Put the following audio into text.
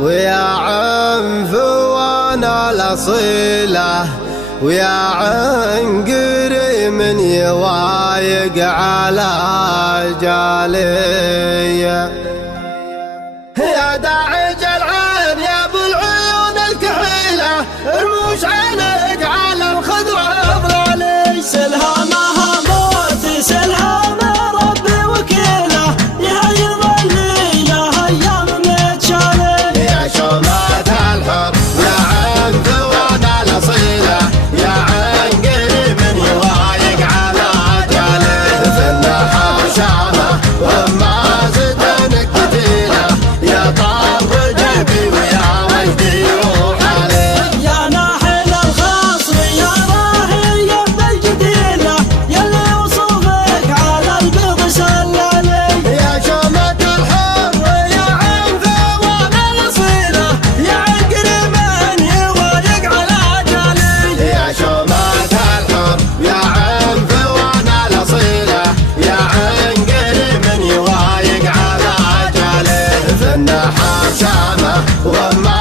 ويا عنفوان الأصيلة ويا عنقري من يوايق على جالي يا داعج العين يا ابو العيون الكحيلة ارموش عينك على الخضرة الظلالي سلهامها موت سلهام ربي وكيله يهيض الليلة ايام متشالي يا شومات الحر يا عنفوان الأصيلة يا عنقري من يوايق على جالي في النحر شامة وما زدنك كتيلة يا طار جيبي ويا وجدي روح علي يا ناحل الخصر يا راهي يا بالجديلة يلي وصوفك على البيض سلالي يا شومة الحر يا عنفوان الأصيلة يا عنقري من يوايق على جالي يا شومة الحر يا عنفوان الأصيلة يا عنقري من يوايق على جالي في النحر شامة وما